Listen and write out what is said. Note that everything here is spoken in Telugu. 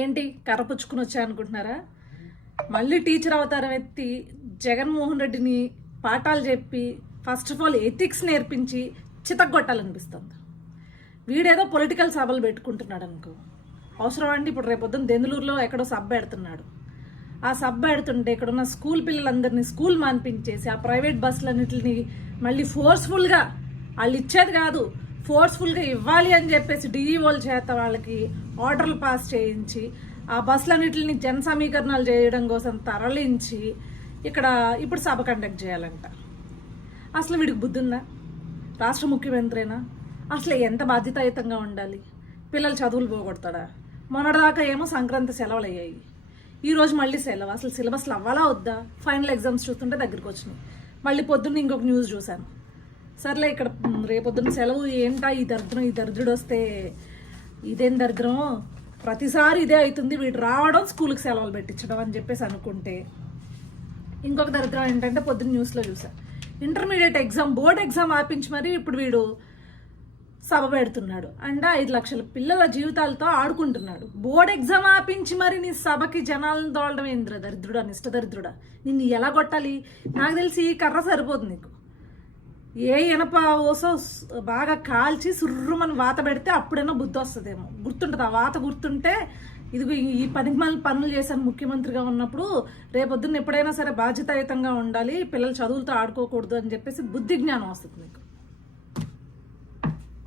ఏంటి కరపుచ్చుకుని వచ్చా అనుకుంటున్నారా మళ్ళీ టీచర్ అవతారం ఎత్తి జగన్మోహన్ రెడ్డిని పాఠాలు చెప్పి ఫస్ట్ ఆఫ్ ఆల్ ఎథిక్స్ నేర్పించి చితగ్గొట్టాలనిపిస్తుంది. వీడేదో పొలిటికల్ సభలు పెట్టుకుంటున్నాడు అనుకో అవసరం అంటే ఇప్పుడు రేపొద్దున దెందులూరులో ఎక్కడో సభ పెడుతున్నాడు. ఆ సభ పెడుతుంటే ఇక్కడ ఉన్న స్కూల్ పిల్లలందరినీ స్కూల్ మాన్పించేసి ఆ ప్రైవేట్ బస్సులన్నింటిని మళ్ళీ ఫోర్స్ఫుల్గా వాళ్ళు ఇచ్చేది కాదు. ఫోర్స్ఫుల్గా ఇవ్వాలి అని చెప్పేసి డిఈఓల చేత వాళ్ళకి ఆర్డర్లు పాస్ చేయించి ఆ బస్సులన్నింటిని జన సమీకరణాలు చేయడం కోసం తరలించి ఇక్కడ ఇప్పుడు సభ కండక్ట్ చేయాలంట. అసలు వీడికి బుద్ధి ఉందా? రాష్ట్ర ముఖ్యమంత్రినా? అసలు ఎంత బాధ్యతాయుతంగా ఉండాలి? పిల్లలు చదువులు పోగొడతాడా? మొన్నటిదాకా ఏమో సంక్రాంతి సెలవులు అయ్యాయి. ఈరోజు మళ్ళీ సెలవు. అసలు సిలబస్లు అవ్వాలా వద్దా? ఫైనల్ ఎగ్జామ్స్ చూస్తుంటే దగ్గరికి వచ్చినాయి. మళ్ళీ పొద్దున్న ఇంకొక న్యూస్ చూశాను. సర్లే ఇక్కడ రేపొద్దున సెలవు ఏంటా? ఈ దరిద్రం ఈ దరిద్రుడు వస్తే ఇదేం దరిద్రం? ప్రతిసారి ఇదే అవుతుంది వీడు రావడం స్కూల్కి సెలవులు పెట్టించడం అని చెప్పేసి అనుకుంటే. ఇంకొక దరిద్రం ఏంటంటే పొద్దున్న న్యూస్లో చూసా. ఇంటర్మీడియట్ ఎగ్జామ్ బోర్డ్ ఎగ్జామ్ ఆపించి మరి ఇప్పుడు వీడు సభ పెడుతున్నాడు. అండ్ ఐదు లక్షల పిల్లల జీవితాలతో ఆడుకుంటున్నాడు. బోర్డ్ ఎగ్జామ్ ఆపించి మరి నీ సభకి జనాలను తోలడం ఏంద్ర దరిద్రుడా నిష్ట దరిద్రుడా? నిన్ను ఎలా కొట్టాలి? నాకు తెలిసి ఈ కర్ర సరిపోతుంది నీకు. ఏ ఇనప ఓసో బాగా కాల్చి సుర్రుమని వాత పెడితే అప్పుడైనా బుద్ధి వస్తుందేమో. గుర్తుంటుంది. ఆ వాత గుర్తుంటే ఇదిగో ఈ- ఈ పనికి మళ్ళీ పనులు చేశాను ముఖ్యమంత్రిగా ఉన్నప్పుడు రేపొద్దున్న ఎప్పుడైనా సరే బాధ్యతాయుతంగా ఉండాలి పిల్లలు చదువులతో ఆడుకోకూడదు అని చెప్పేసి బుద్ధి జ్ఞానం వస్తుంది మీకు